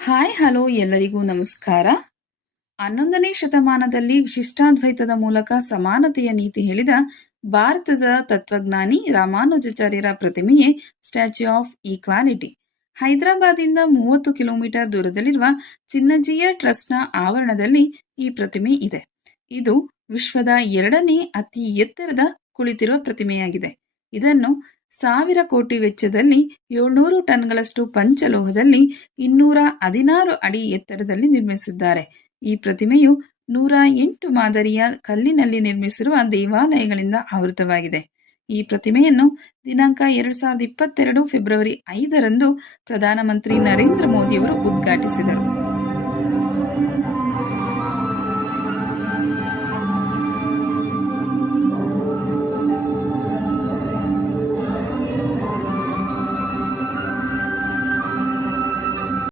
Hi hello ಎಲ್ಲರಿಗೂ ನಮಸ್ಕಾರ. 11ನೇ ಶತಮಾನದಲ್ಲಿ ವಿಶಿಷ್ಟಾದ್ವೈತದ ಮೂಲಕ ಸಮಾನತೆಯ ನೀತಿ ಹೇಳಿದ ಭಾರತದ ತತ್ವಜ್ಞಾನಿ ರಾಮಾನುಜಾಚಾರ್ಯರ ಪ್ರತಿಮೆಯೇ ಸ್ಟ್ಯಾಚ್ಯೂ ಆಫ್ ಈಕ್ವಾಲಿಟಿ. ಹೈದರಾಬಾದಿಂದ 30 ಕಿಲೋಮೀಟರ್ ದೂರದಲ್ಲಿರುವ ಚಿನ್ನಜಿಯರ್ ಟ್ರಸ್ಟ್ನ ಆವರಣದಲ್ಲಿ ಈ ಪ್ರತಿಮೆ ಇದೆ. ಇದು ವಿಶ್ವದ 2ನೇ ಅತಿ ಎತ್ತರದ ಕುಳಿತಿರುವ ಪ್ರತಿಮೆಯಾಗಿದೆ. ಇದನ್ನು 1000 ಕೋಟಿ ವೆಚ್ಚದಲ್ಲಿ 700 ಟನ್ಗಳಷ್ಟು ಪಂಚಲೋಹದಲ್ಲಿ 216 ಅಡಿ ಎತ್ತರದಲ್ಲಿ ನಿರ್ಮಿಸಿದ್ದಾರೆ. ಈ ಪ್ರತಿಮೆಯು 108 ಮಾದರಿಯ ಕಲ್ಲಿನಲ್ಲಿ ನಿರ್ಮಿಸಿರುವ ದೇವಾಲಯಗಳಿಂದ ಆವೃತವಾಗಿದೆ. ಈ ಪ್ರತಿಮೆಯನ್ನು ದಿನಾಂಕ 2022 ಫೆಬ್ರವರಿ 5ರಂದು ಪ್ರಧಾನಮಂತ್ರಿ ನರೇಂದ್ರ ಮೋದಿಯವರು ಉದ್ಘಾಟಿಸಿದರು.